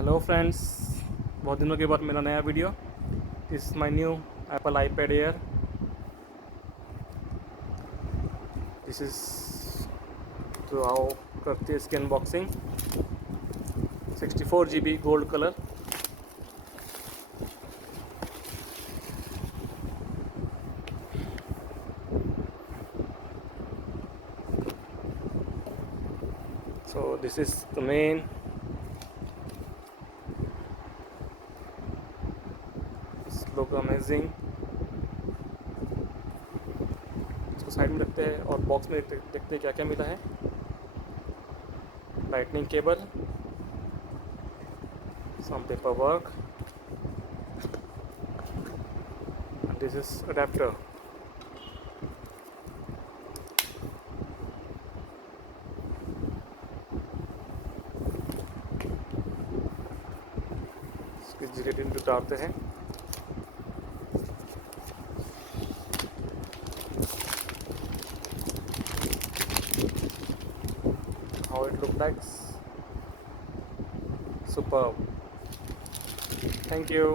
Hello friends, बहुत दिनों के बाद मेरा नया video. This is my new Apple iPad air. This is तो आओ करते हैं इसकी अनबॉक्सिंग। 64 GB gold colour. So this is the main. This look amazing. इसको साइड में रखते हैं और बॉक्स में देखते हैं क्या क्या मिला है। Lightning cable, some paperwork, and this is adapter. इसकी जिलेटिन उतारते हैं। How it looks like. Superb. Thank you.